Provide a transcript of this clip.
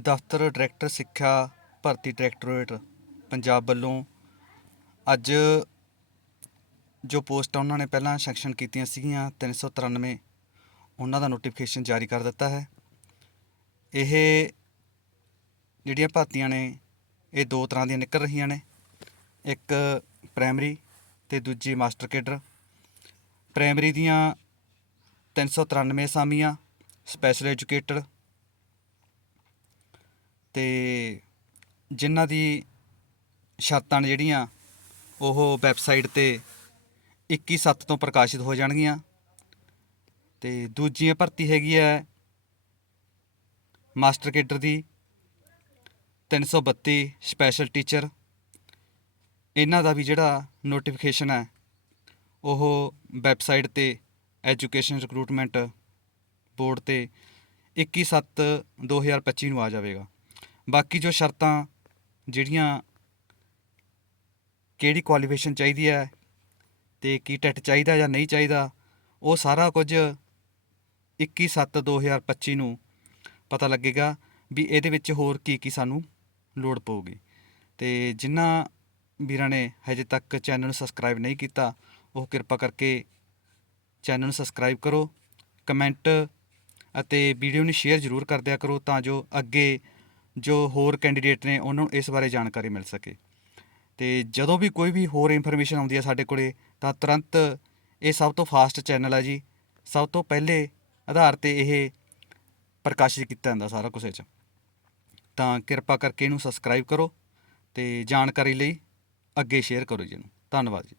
ਦਫ਼ਤਰ, ਡਾਇਰੈਕਟਰ, ਸਿੱਖਿਆ ਭਰਤੀ ਡਾਇਰੈਕਟੋਰੇਟ ਪੰਜਾਬ ਵੱਲੋਂ ਅੱਜ ਜੋ ਪੋਸਟਾਂ ਉਹਨਾਂ ਨੇ ਪਹਿਲਾਂ ਸੈਕਸ਼ਨ ਕੀਤੀਆਂ ਸੀਗੀਆਂ 393 ਉਹਨਾਂ ਦਾ ਨੋਟੀਫਿਕੇਸ਼ਨ ਜਾਰੀ ਕਰ ਦਿੱਤਾ ਹੈ। ਇਹ ਜਿਹੜੀਆਂ ਭਰਤੀਆਂ ਨੇ, ਇਹ ਦੋ ਤਰ੍ਹਾਂ ਦੀਆਂ ਨਿਕਲ ਰਹੀਆਂ ਨੇ। ਇੱਕ ਪ੍ਰਾਇਮਰੀ ਤੇ ਦੂਜੀ ਮਾਸਟਰ ਕੇਡਰ। ਪ੍ਰਾਇਮਰੀ ਦੀਆਂ 393 ਅਸਾਮੀਆਂ, ਸਪੈਸ਼ਲ ਐਜੂਕੇਟਡ ਤੇ ਜਿਨ੍ਹਾਂ ਦੀ ਸ਼ਰਤਾਂ ਨੇ ਜਿਹੜੀਆਂ, ਉਹ ਵੈਬਸਾਈਟ ਤੇ 21 ਸੱਤ ਤੋਂ ਪ੍ਰਕਾਸ਼ਿਤ ਹੋ ਜਾਣਗੀਆਂ। ਤੇ ਦੂਜੀ ਭਰਤੀ ਹੈਗੀ ਹੈ ਮਾਸਟਰ ਕੇਡਰ ਦੀ 332 ਸਪੈਸ਼ਲ ਟੀਚਰ। ਇਹਨਾਂ ਦਾ ਵੀ ਜਿਹੜਾ ਨੋਟੀਫਿਕੇਸ਼ਨ ਹੈ ਉਹ ਵੈਬਸਾਈਟ ਤੇ ਐਜੂਕੇਸ਼ਨ ਰਿਕਰੂਟਮੈਂਟ ਬੋਰਡ ਤੇ 21 ਸੱਤ 2025 ਨੂੰ ਆ ਜਾਵੇਗਾ। ਬਾਕੀ ਜੋ ਸ਼ਰਤਾਂ ਜਿਹੜੀਆਂ ਕਿਹੜੀ ਕੁਆਲੀਫਿਕੇਸ਼ਨ ਚਾਹੀਦੀ ਹੈ ਤੇ ਕੀ ਟੈਟ ਚਾਹੀਦਾ ਜਾਂ ਨਹੀਂ ਚਾਹੀਦਾ, ਉਹ ਸਾਰਾ ਕੁਝ 21 ਸੱਤ 2025 ਨੂੰ ਪਤਾ ਲੱਗੇਗਾ ਵੀ ਇਹਦੇ ਵਿੱਚ ਹੋਰ ਕੀ ਕੀ ਸਾਨੂੰ ਲੋੜ ਪਊਗੀ। ਤੇ ਜਿਨ੍ਹਾਂ ਵੀਰਾਂ ਨੇ ਹਜੇ ਤੱਕ ਚੈਨਲ ਨੂੰ ਸਬਸਕ੍ਰਾਈਬ ਨਹੀਂ ਕੀਤਾ, ਉਹ ਕਿਰਪਾ ਕਰਕੇ ਚੈਨਲ ਨੂੰ ਸਬਸਕ੍ਰਾਈਬ ਕਰੋ, ਕਮੈਂਟ ਅਤੇ ਵੀਡੀਓ ਨੂੰ ਸ਼ੇਅਰ ਜ਼ਰੂਰ ਕਰ ਦਿਆ ਕਰੋ ਤਾਂ ਜੋ ਅੱਗੇ ਜੋ ਹੋਰ ਕੈਂਡੀਡੇਟ ਨੇ, ਉਹਨਾਂ ਨੂੰ ਇਸ ਬਾਰੇ ਜਾਣਕਾਰੀ ਮਿਲ ਸਕੇ। ਤੇ ਜਦੋਂ ਵੀ ਕੋਈ ਵੀ ਹੋਰ ਇਨਫੋਰਮੇਸ਼ਨ ਆਉਂਦੀ ਹੈ ਸਾਡੇ ਕੋਲੇ, ਤਾਂ ਤੁਰੰਤ ਇਹ ਸਭ ਤੋਂ ਫਾਸਟ ਚੈਨਲ ਹੈ ਜੀ। ਸਭ ਤੋਂ ਪਹਿਲੇ ਆਧਾਰ ਤੇ ਇਹ ਪ੍ਰਕਾਸ਼ਿਤ ਕੀਤਾ ਜਾਂਦਾ ਸਾਰਾ ਕੁਝ 'ਚ। ਤਾਂ ਕਿਰਪਾ ਕਰਕੇ ਇਹਨੂੰ ਸਬਸਕ੍ਰਾਈਬ ਕਰੋ ਤੇ ਜਾਣਕਾਰੀ ਲਈ ਅੱਗੇ ਸ਼ੇਅਰ ਕਰੋ ਜੀ ਇਹਨੂੰ। ਧੰਨਵਾਦ ਜੀ।